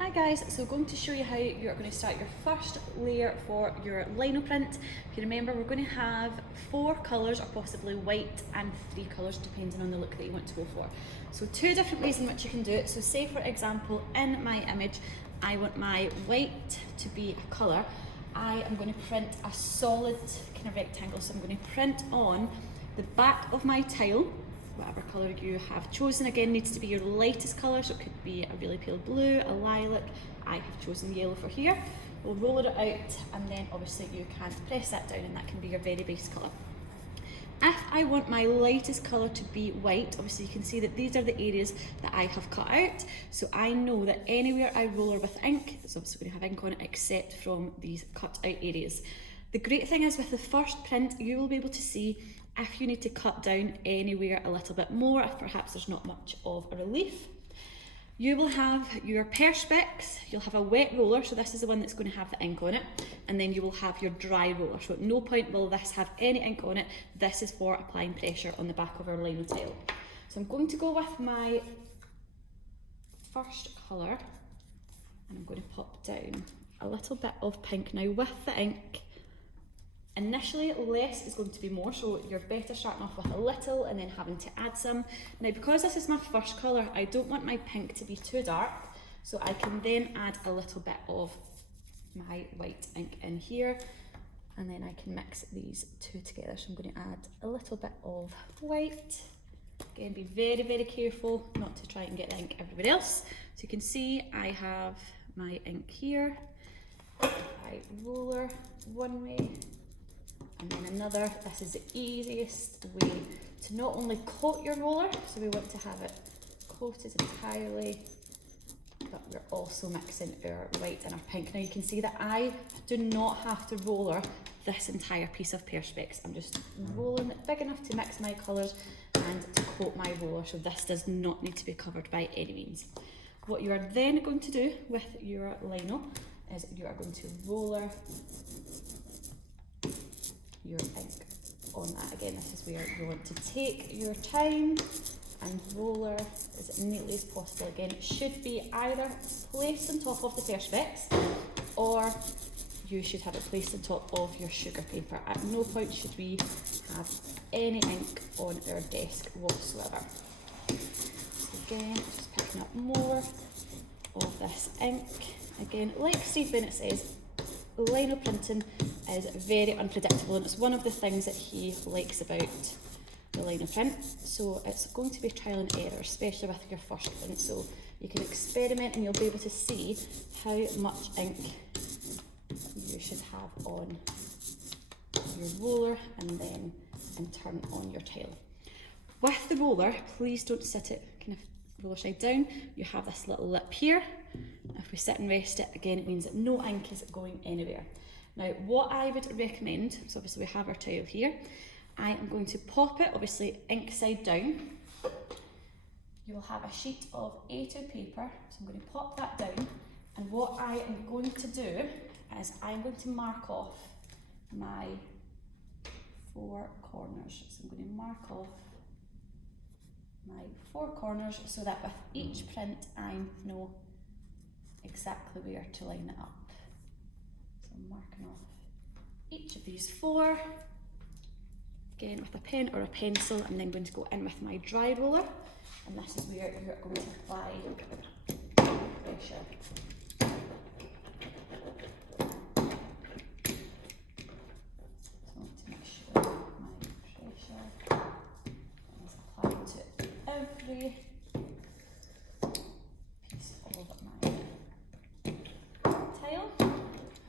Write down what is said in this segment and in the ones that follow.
Hi guys, so going to show you how you're going to start your first layer for your lino print. If you remember, we're going to have 4 colours or possibly white and 3 colours depending on the look that you want to go for. So 2 different ways in which you can do it. So say for example in my image I want my white to be a colour. I am going to print a solid kind of rectangle, so I'm going to print on the back of my tile whatever colour you have chosen. Again, needs to be your lightest colour, so it could be a really pale blue, a lilac. I have chosen yellow for here. We'll roll it out and then obviously you can press that down and that can be your very base colour. If I want my lightest colour to be white, obviously you can see that these are the areas that I have cut out. So I know that anywhere I roller with ink, it's obviously going to have ink on it except from these cut out areas. The great thing is with the first print, you will be able to see if you need to cut down anywhere a little bit more, if perhaps there's not much of a relief. You will have your Perspex, you'll have a wet roller, so this is the one that's going to have the ink on it, and then you will have your dry roller, so at no point will this have any ink on it. This is for applying pressure on the back of our lino tile. So I'm going to go with my first colour, and I'm going to pop down a little bit of pink. Now with the ink, initially less is going to be more, so you're better starting off with a little and then having to add some. Now because this is my first colour, I don't want my pink to be too dark, so I can then add a little bit of my white ink in here, and then I can mix these two together. So I'm going to add a little bit of white. Again, be very, very careful not to try and get the ink everywhere else. So you can see I have my ink here. I roller one way, and then another. This is the easiest way to not only coat your roller, so we want to have it coated entirely, but we're also mixing our white and our pink. Now you can see that I do not have to roller this entire piece of Perspex. I'm just rolling it big enough to mix my colours and to coat my roller, so this does not need to be covered by any means. What you are then going to do with your lino is you are going to roller your ink on that. Again, this is where you want to take your time and roller as neatly as possible. Again, it should be either placed on top of the Perspex or you should have it placed on top of your sugar paper. At no point should we have any ink on our desk whatsoever. So again, just picking up more of this ink. Again, like Steve Bennett says, lino printing is very unpredictable, and it's one of the things that he likes about the lino print. So it's going to be trial and error, especially with your first print. So you can experiment and you'll be able to see how much ink you should have on your roller and then in turn on your tile. With the roller, please don't sit it kind of roller side down. You have this little lip here. If we sit and rest it, again, it means that no ink is going anywhere. Now, what I would recommend, so obviously we have our tile here, I am going to pop it, obviously ink side down. You will have a sheet of A2 paper, so I'm going to pop that down, and what I am going to do is I'm going to mark off my 4 corners. So I'm going to mark off my 4 corners so that with each print I know exactly where to line it up. So I'm marking off each of these 4, again with a pen or a pencil. I'm then going to go in with my dry roller, and this is where you're going to apply pressure. So I want to make sure my pressure is applied to every piece of my tile.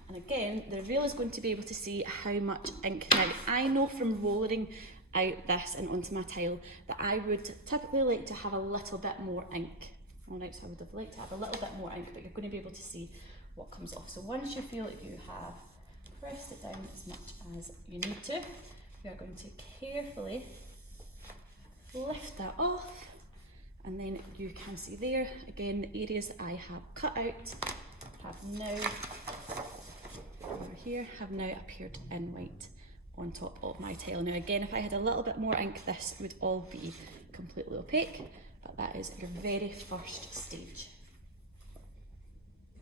And again, the reel is going to be able to see how much ink. Now, I know from rolling out this and onto my tile that I would typically like to have a little bit more ink on it, so I would have liked to have a little bit more ink, but you're going to be able to see what comes off. So once you feel that you have pressed it down as much as you need to, we are going to carefully lift that off, and then you can see there, again, the areas that I have cut out have now over here have now appeared in white on top of my tile. Now again, if I had a little bit more ink, this would all be completely opaque, but that is your very first stage.